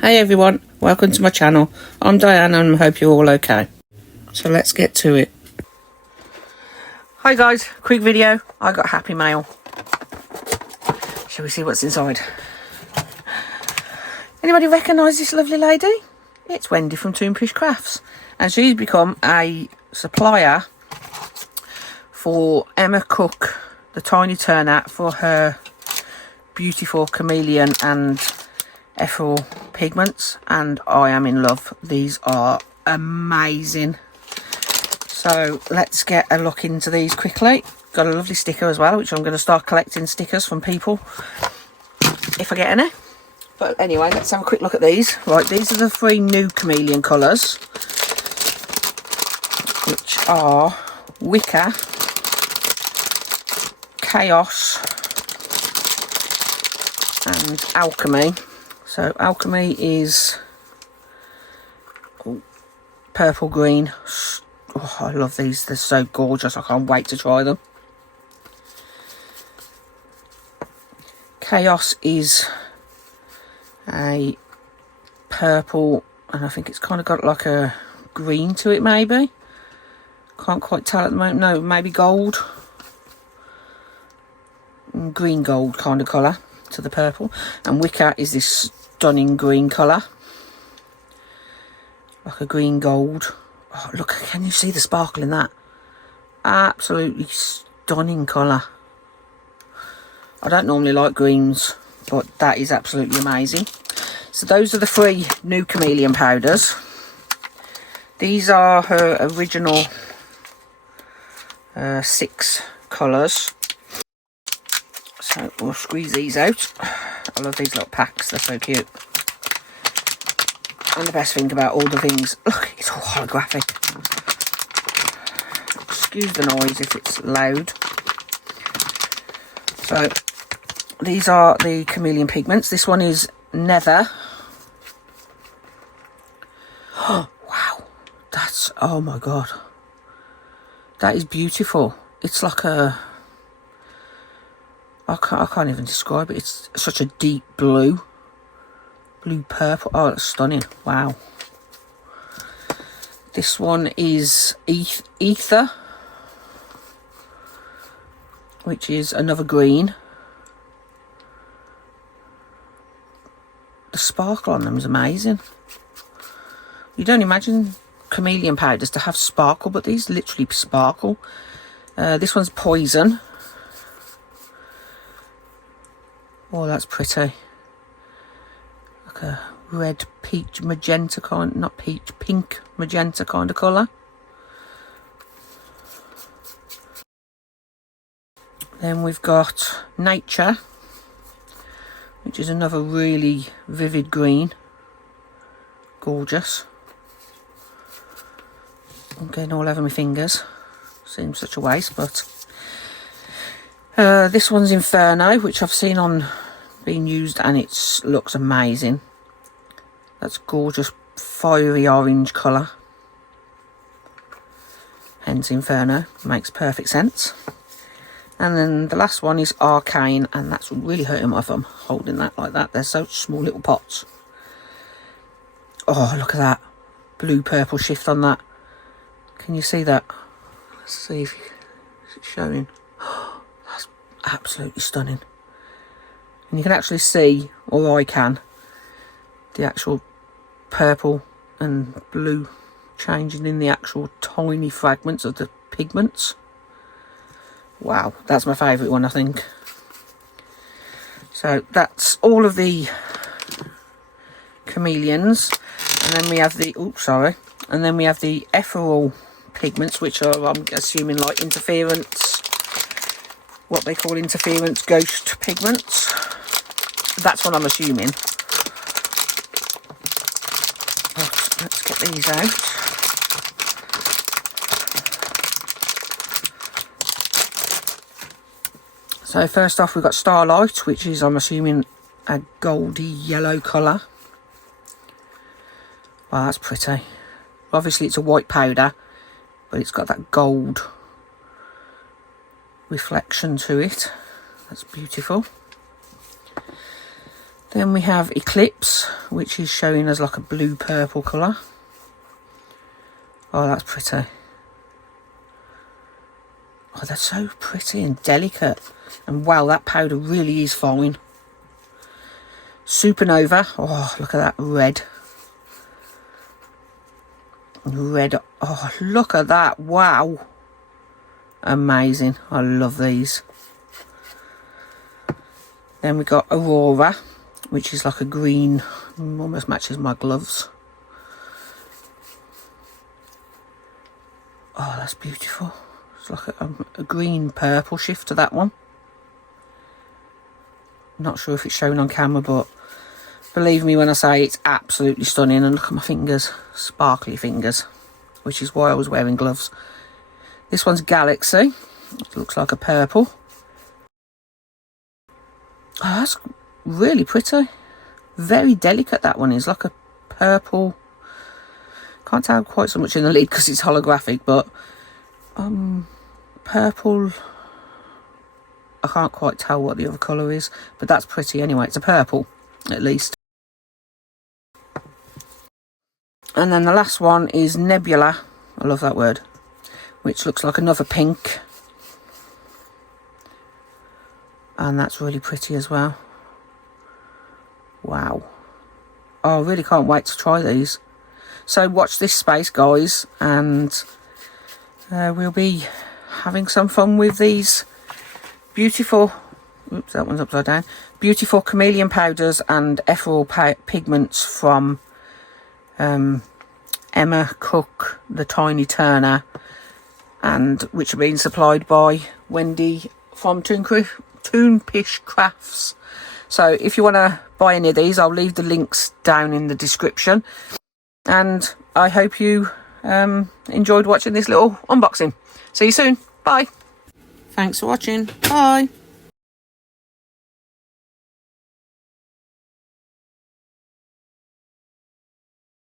Hey everyone, welcome to my channel. I'm Diane and I hope you're all okay. So let's get to it. Hi guys, quick video. I got happy mail. Shall we see what's inside? Anybody recognise this lovely lady? It's Wendy from Toonfish Crafts, and she's become a supplier for Emma Cook, the Tiny Turner, for her beautiful Chameleon and ethereal pigments, and I am in love. These are amazing. So let's get a look into these quickly. Got a lovely sticker as well, which I'm going to start collecting stickers from people if I get any. But anyway, let's have a quick look at these. Right, these are the 3 new Chameleon colours, which are Wicker, Chaos and Alchemy. So Alchemy is purple green. Oh, I love these. They're so gorgeous. I can't wait to try them. Chaos is a purple, and I think it's kind of got like a green to it, maybe. Can't quite tell at the moment. No, maybe gold. Green gold kind of colour to the purple. And Wicker is this stunning green colour, like a green gold. Oh, look, can you see the sparkle in that? Absolutely stunning colour. I don't normally like greens, but that is absolutely amazing. So those are the 3 new Chameleon powders. These are her original 6 colours. So we'll squeeze these out. I love these little packs, they're so cute. And the best thing about all the things, look, it's all holographic. Excuse the noise if it's loud. So these are the Chameleon pigments. This one is Nether. Oh, wow. That's, oh my god. That is beautiful. It's like a, I can't even describe it. It's such a deep blue. Blue purple. Oh, that's stunning. Wow. This one is Ether, which is another green. The sparkle on them is amazing. You don't imagine Chameleon powders to have sparkle, but these literally sparkle. This one's Poison. Oh, that's pretty. Like a red peach magenta kind, not peach, pink magenta kind of colour. Then we've got Nature, which is another really vivid green. Gorgeous. I'm getting all over my fingers. Seems such a waste, but this one's Inferno, which I've seen on being used, and it looks amazing. That's gorgeous fiery orange colour, hence Inferno. Makes perfect sense. And then the last one is Arcane, and that's really hurting my thumb holding that like that. They're so small little pots. Oh, look at that blue purple shift on that. Can you see that? Let's see if it's showing. Oh, that's absolutely stunning. And you can actually see, or I can, the actual purple and blue changing in the actual tiny fragments of the pigments. Wow, that's my favourite one, I think. So that's all of the Chameleons. And then we have the, oops, sorry. And then we have the ethereal pigments, which are, I'm assuming, like interference, what they call interference ghost pigments. That's what I'm assuming. But let's get these out. So first off, we've got Starlight, which is, I'm assuming, a goldy yellow colour. Wow, that's pretty. Obviously it's a white powder, but it's got that gold reflection to it. That's beautiful. Then we have Eclipse, which is showing us like a blue purple colour. Oh, that's pretty. Oh, that's so pretty and delicate. And wow, that powder really is fine. Supernova. Oh, look at that red. Red. Oh, look at that. Wow. Amazing. I love these. Then we got Aurora, which is like a green. Almost matches my gloves. Oh, that's beautiful. It's like a green purple shift to that one. Not sure if it's shown on camera, but believe me when I say it's absolutely stunning. And look at my fingers, sparkly fingers, which is why I was wearing gloves. This one's Galaxy. It looks like a purple. Oh, that's really pretty. Very delicate, that one is. Like a purple. Can't tell quite so much in the lead because it's holographic, but purple. I can't quite tell what the other colour is, but that's pretty anyway. It's a purple, at least. And then the last one is Nebula. I love that word. Which looks like another pink. And that's really pretty as well. Wow. Oh, I really can't wait to try these. So watch this space, guys, and we'll be having some fun with these beautiful, oops, that one's upside down, beautiful Chameleon powders and ethereal pigments from Emma Cook, the Tiny Turner, and which are being supplied by Wendy from Toonpish Crafts. So if you want to buy any of these, I'll leave the links down in the description. And I hope you enjoyed watching this little unboxing. See you soon. Bye. Thanks for watching. Bye.